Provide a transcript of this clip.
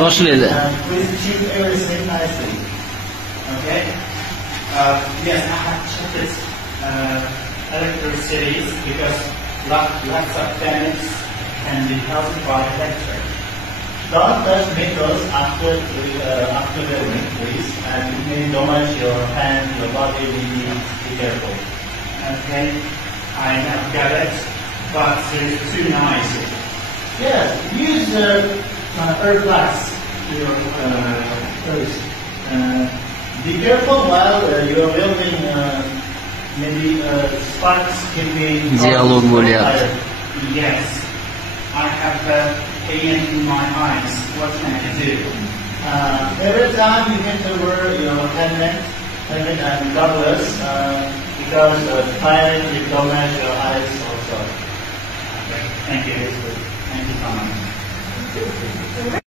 Başlayalım. Please choose everything nicely. Okay? Yes, I have checked electricities because lots of things can be helped by electric. Don't touch metals after wearing, please, and it may damage your hand, your body. We need to be careful. Okay? I have got it, but it's too noisy. Yes, use earth glass to your first. Be careful while you're welding. Maybe sparks can be. Диалог более. Yes, I have pain in my eyes. What can I do? Every time you hit over your helmet and goggles, because firing will damage your eyes also. Okay. Thank you. Thank you so much.